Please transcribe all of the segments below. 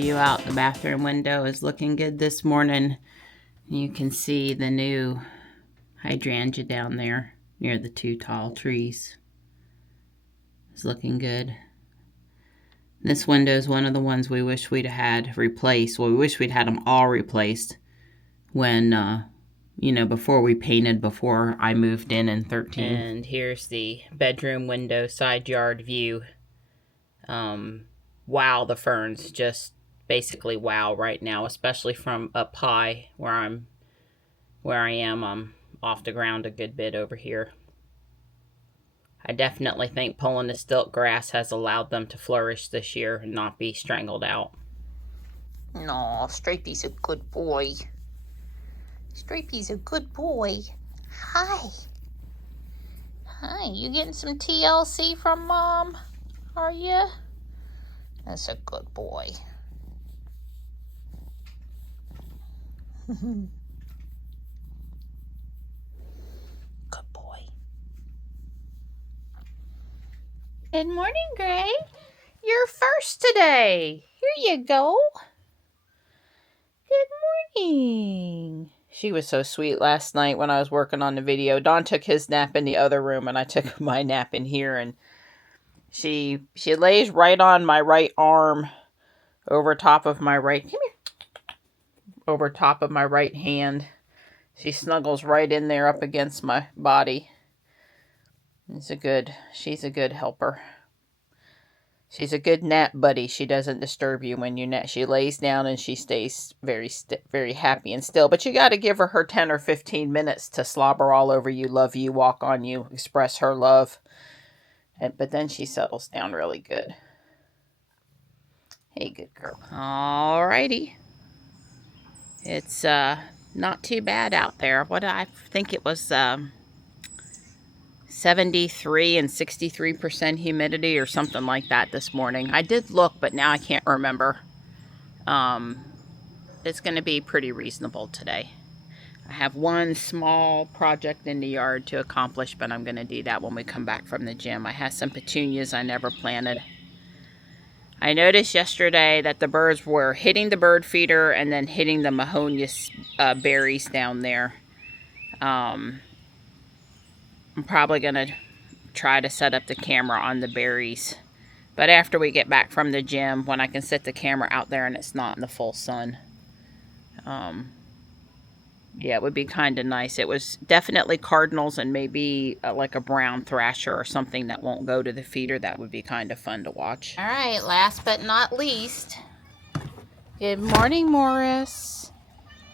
view out the bathroom window is looking good this morning. You can see the new hydrangea down there near the two tall trees. It's looking good. This window is one of the ones we wish we'd had replaced. Well, we wish we'd had them all replaced when, before we painted, before I moved in 13. And here's the bedroom window side yard view. Wow, the ferns just basically wow right now, especially from up high where I am. I'm off the ground a good bit over here. I definitely think pulling the stilt grass has allowed them to flourish this year and not be strangled out. No, Stripey's a good boy. Stripey's a good boy. Hi. Hi, you getting some TLC from Mom? Are you? That's a good boy. Good boy. Good morning, Gray. You're first today. Here you go. Good morning. She was so sweet last night when I was working on the video. Don took his nap in the other room and I took my nap in here, and she lays right on my right arm over top of my right hand. She snuggles right in there up against my body. She's a good helper. She's a good nap buddy. She doesn't disturb you when you nap. She lays down and she stays very happy and still. But you got to give her 10 or 15 minutes to slobber all over you, love you, walk on you, express her love. But then she settles down really good. Hey, good girl. Alrighty. It's not too bad out there. I think it was 73 and 63% humidity or something like that this morning. I did look, but now I can't remember. It's going to be pretty reasonable today. I have one small project in the yard to accomplish, but I'm going to do that when we come back from the gym. I have some petunias I never planted. I noticed yesterday that the birds were hitting the bird feeder and then hitting the mahonius berries down there. I'm probably going to try to set up the camera on the berries. But after we get back from the gym, when I can set the camera out there and it's not in the full sun. Yeah, it would be kind of nice. It was definitely cardinals and maybe like a brown thrasher or something that won't go to the feeder. That would be kind of fun to watch. All right, last but not least. Good morning, Morris.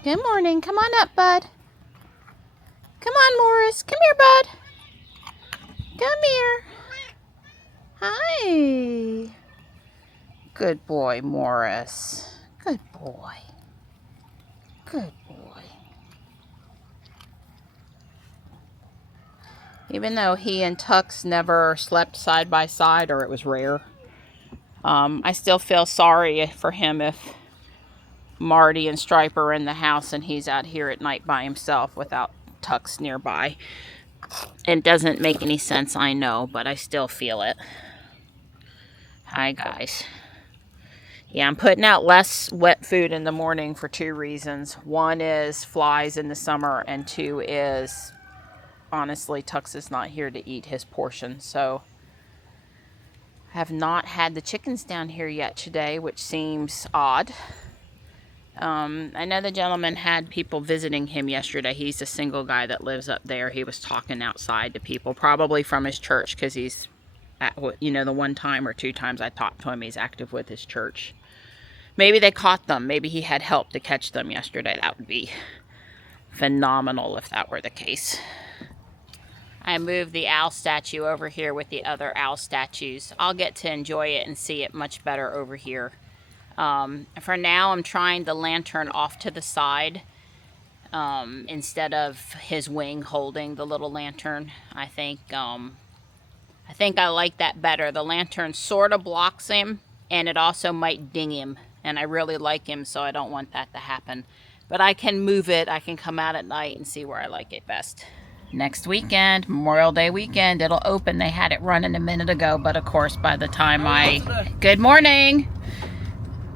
Good morning. Come on up, bud. Come on, Morris. Come here, bud. Come here. Hi. Good boy, Morris. Good boy. Good boy. Even though he and Tux never slept side by side, or it was rare, I still feel sorry for him if Marty and Stripe are in the house and he's out here at night by himself without Tux nearby. It doesn't make any sense, I know, but I still feel it. Hi, guys. Yeah, I'm putting out less wet food in the morning for two reasons. One is flies in the summer, and two is, honestly, Tux is not here to eat his portion. So I have not had the chickens down here yet today, which seems odd. I know the gentleman had people visiting him yesterday. He's a single guy that lives up there. He was talking outside to people, probably from his church, because he's, the one time or two times I talked to him, he's active with his church. Maybe they caught them. Maybe he had help to catch them yesterday. That would be phenomenal if that were the case. I moved the owl statue over here with the other owl statues. I'll get to enjoy it and see it much better over here. For now, I'm trying the lantern off to the side instead of his wing holding the little lantern. I think I like that better. The lantern sort of blocks him, and it also might ding him. And I really like him, so I don't want that to happen. But I can move it. I can come out at night and see where I like it best. Next weekend, Memorial Day weekend, it'll open. They had it running a minute ago, but of course, by the time Good morning!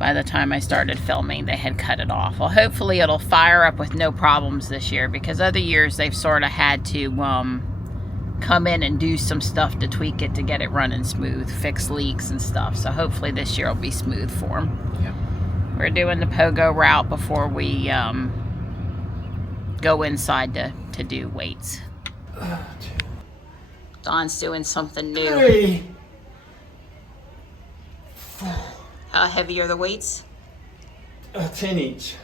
by the time I started filming, they had cut it off. Well, hopefully it'll fire up with no problems this year, because other years they've sort of had to come in and do some stuff to tweak it to get it running smooth, fix leaks and stuff. So hopefully this year will be smooth for them. Yeah. We're doing the pogo route before we go inside to do weights. Don's doing something new. Hey. How heavy are the weights? 10 each.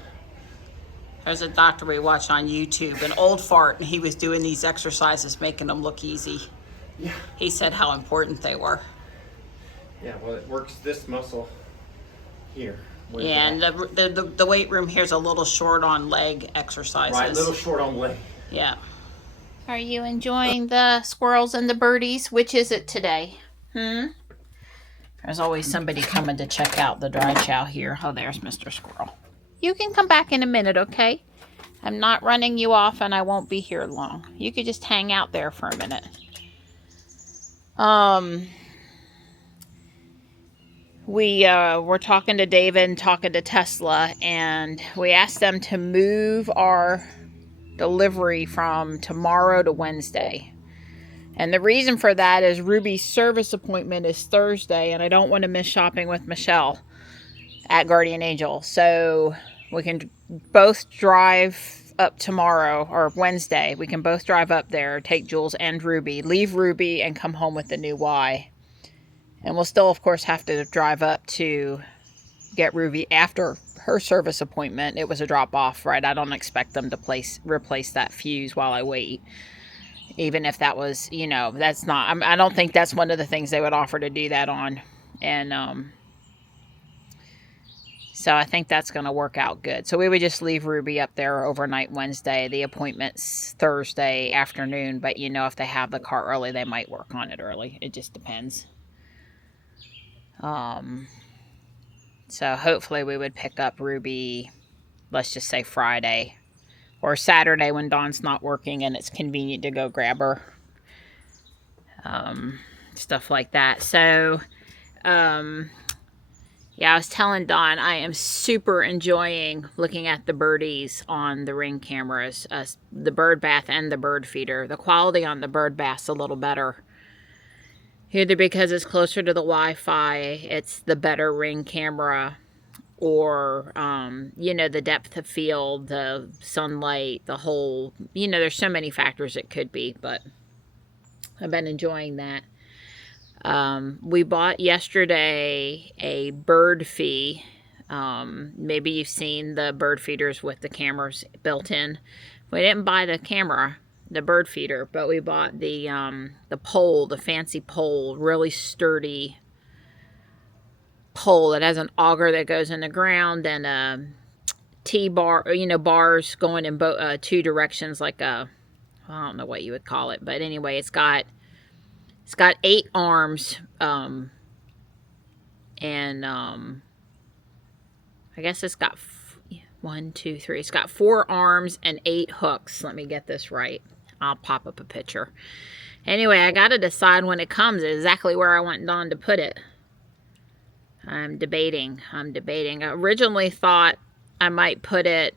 There's a doctor we watch on YouTube, an old fart, and he was doing these exercises, making them look easy. Yeah. He said how important they were. Yeah, well, it works this muscle here. Yeah, and the weight room here's a little short on leg exercises. Right, a little short on leg. Yeah. Are you enjoying the squirrels and the birdies? Which is it today? There's always somebody coming to check out the dry chow here. Oh, there's Mr. Squirrel. You can come back in a minute, okay? I'm not running you off, and I won't be here long. You could just hang out there for a minute. We were talking to David and talking to Tesla, and we asked them to move our delivery from tomorrow to Wednesday. And the reason for that is Ruby's service appointment is Thursday, and I don't want to miss shopping with Michelle at Guardian Angel. So we can both drive up tomorrow, or Wednesday. We can both drive up there, take Jules and Ruby, leave Ruby, and come home with the new Y. And we'll still, of course, have to drive up to get Ruby after her service appointment. It was a drop-off, right? I don't expect them to replace that fuse while I wait. Even if that was, you know, that's not, I don't think that's one of the things they would offer to do that on. And so I think that's going to work out good. So we would just leave Ruby up there overnight Wednesday. The appointment's Thursday afternoon. But, you know, if they have the car early, they might work on it early. It just depends. So hopefully we would pick up Ruby, let's just say Friday. Or Saturday when Dawn's not working and it's convenient to go grab her. Stuff like that. So, yeah, I was telling Dawn I am super enjoying looking at the birdies on the Ring cameras. The bird bath and the bird feeder. The quality on the bird bath's a little better. Either because it's closer to the Wi-Fi, it's the better Ring camera. Or, you know, the depth of field, the sunlight, the whole, you know, there's so many factors it could be, but I've been enjoying that. We bought yesterday a bird fee. Maybe you've seen the bird feeders with the cameras built in. We didn't buy the camera, the bird feeder, but we bought the pole, the fancy pole, really sturdy pole that has an auger that goes in the ground and a T-bar, you know, bars going in two directions, like a, I don't know what you would call it, but anyway, it's got 8 arms, I guess it's got 1, 2, 3. It's got 4 arms and 8 hooks. Let me get this right. I'll pop up a picture. Anyway, I got to decide when it comes exactly where I want Dawn to put it. I'm debating. I originally thought I might put it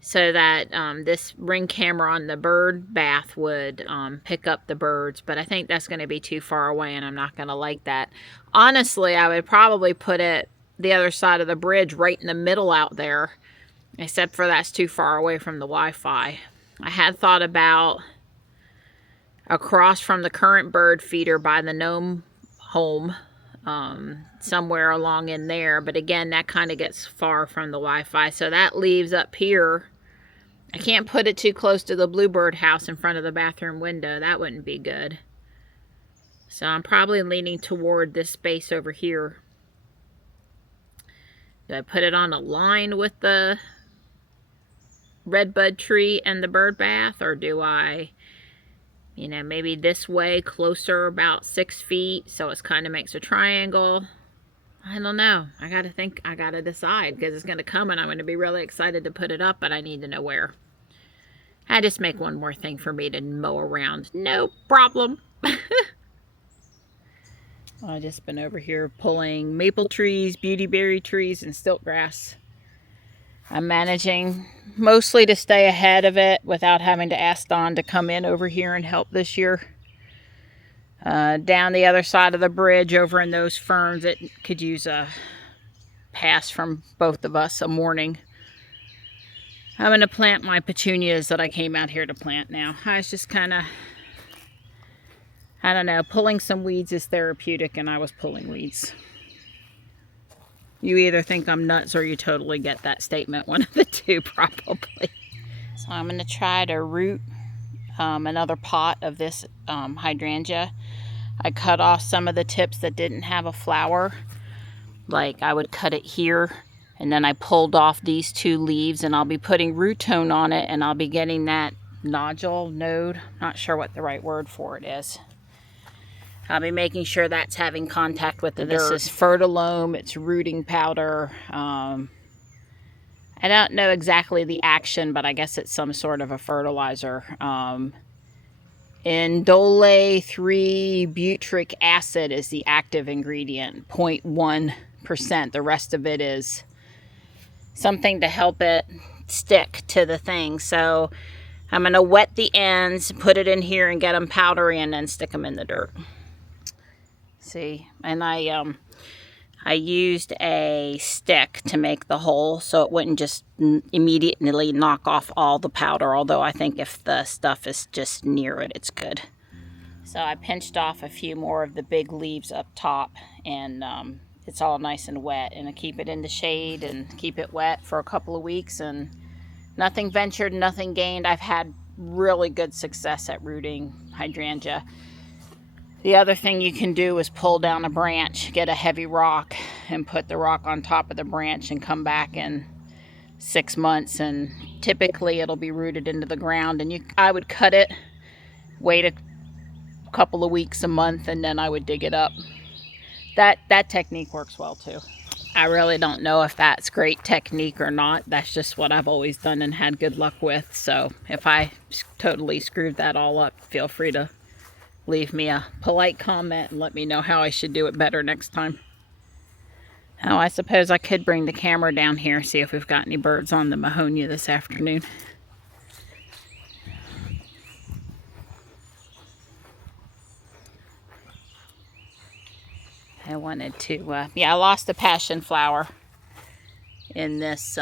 so that this Ring camera on the bird bath would pick up the birds, but I think that's going to be too far away and I'm not going to like that. Honestly, I would probably put it the other side of the bridge, right in the middle out there, except for that's too far away from the Wi-Fi. I had thought about across from the current bird feeder by the gnome home, somewhere along in there, but again, that kind of gets far from the Wi-Fi, so that leaves up here. I can't put it too close to the bluebird house in front of the bathroom window. That wouldn't be good. So I'm probably leaning toward this space over here. Do I put it on a line with the redbud tree and the bird bath, or do I, you know, maybe this way, closer, about 6 feet, so it kind of makes a triangle? I don't know. I gotta think, I gotta decide, because it's gonna come and I'm gonna be really excited to put it up, but I need to know where. I just make one more thing for me to mow around. No problem. I've just been over here pulling maple trees, beautyberry trees, and stilt grass. I'm managing mostly to stay ahead of it without having to ask Don to come in over here and help this year. Down the other side of the bridge over in those ferns, it could use a pass from both of us a morning. I'm going to plant my petunias that I came out here to plant now. I was just kind of, I don't know, pulling some weeds is therapeutic, and I was pulling weeds. You either think I'm nuts or you totally get that statement. One of the two, probably. So I'm going to try to root another pot of this hydrangea. I cut off some of the tips that didn't have a flower. Like I would cut it here, and then I pulled off these two leaves, and I'll be putting root tone on it, and I'll be getting that node. Not sure what the right word for it is. I'll be making sure that's having contact with the dirt. This is Fertilome. It's rooting powder. I don't know exactly the action, but I guess it's some sort of a fertilizer. Indole 3-butyric acid is the active ingredient, 0.1%. The rest of it is something to help it stick to the thing. So I'm going to wet the ends, put it in here, and get them powdery, and then stick them in the dirt. See, and I used a stick to make the hole so it wouldn't just immediately knock off all the powder, although I think if the stuff is just near it, it's good. So I pinched off a few more of the big leaves up top, and it's all nice and wet, and I keep it in the shade and keep it wet for a couple of weeks, and nothing ventured, nothing gained. I've had really good success at rooting hydrangea. The other thing you can do is pull down a branch, get a heavy rock, and put the rock on top of the branch and come back in 6 months, and typically it'll be rooted into the ground. And I would cut it, wait a couple of weeks, a month, and then I would dig it up. That technique works well too. I really don't know if that's great technique or not. That's just what I've always done and had good luck with. So if I totally screwed that all up, feel free to leave me a polite comment and let me know how I should do it better next time. Now, I suppose I could bring the camera down here, see if we've got any birds on the Mahonia this afternoon. I wanted to, yeah, I lost a passion flower in this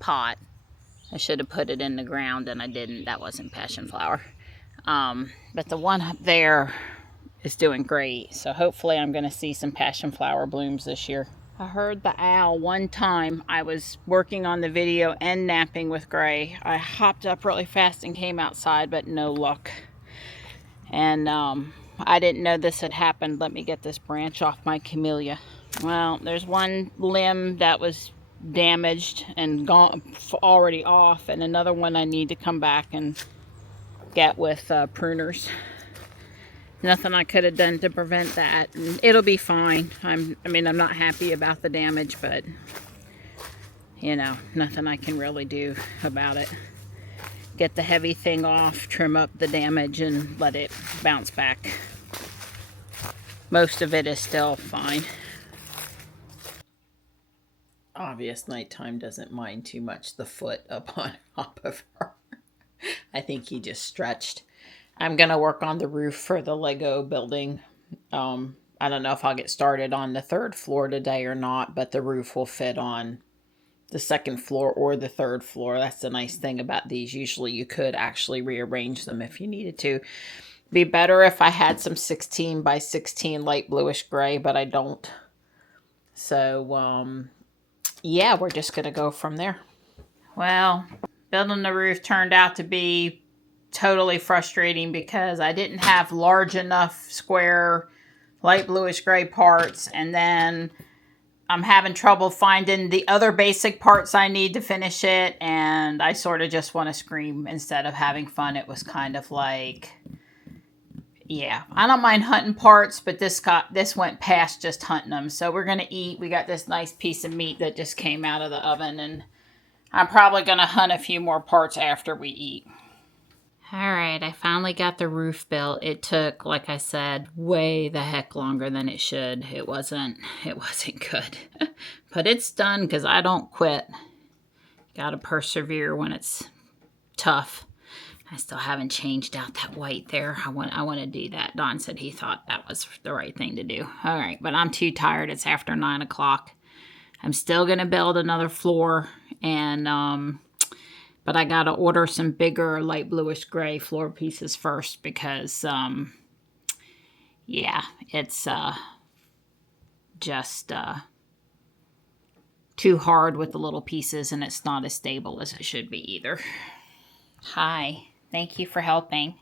pot. I should have put it in the ground, and I didn't. That wasn't passion flower. But the one up there is doing great. So hopefully I'm going to see some passion flower blooms this year. I heard the owl one time. I was working on the video and napping with Gray. I hopped up really fast and came outside, but no luck. And I didn't know this had happened. Let me get this branch off my camellia. Well, there's one limb that was damaged and gone, already off, and another one I need to come back and get with pruners. Nothing I could have done to prevent that, and it'll be fine. I'm not happy about the damage, but you know, nothing I can really do about it. Get the heavy thing off, trim up the damage, and let it bounce back. Most of it is still fine. Obvious nighttime doesn't mind too much the foot up on top of her. I think he just stretched. I'm going to work on the roof for the Lego building. I don't know if I'll get started on the 3rd floor today or not, but the roof will fit on the 2nd floor or the 3rd floor. That's the nice thing about these. Usually you could actually rearrange them if you needed to. Be better if I had some 16 by 16 light bluish gray, but I don't. So, yeah, we're just going to go from there. Well, building the roof turned out to be totally frustrating because I didn't have large enough square light bluish gray parts, and then I'm having trouble finding the other basic parts I need to finish it, and I sort of just want to scream instead of having fun. It was kind of like, yeah, I don't mind hunting parts, but this went past just hunting them. So we're going to eat. We got this nice piece of meat that just came out of the oven, and I'm probably going to hunt a few more parts after we eat. All right, I finally got the roof built. It took, like I said, way the heck longer than it should. It wasn't good. But it's done because I don't quit. Gotta persevere when it's tough. I still haven't changed out that white there. I want to do that. Don said he thought that was the right thing to do. All right, but I'm too tired. It's after 9 o'clock. I'm still gonna build another floor, and but I gotta order some bigger light bluish gray floor pieces first because yeah, it's just too hard with the little pieces, and it's not as stable as it should be either. Hi, thank you for helping.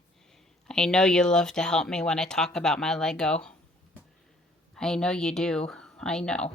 I know you love to help me when I talk about my Lego. I know you do. I know.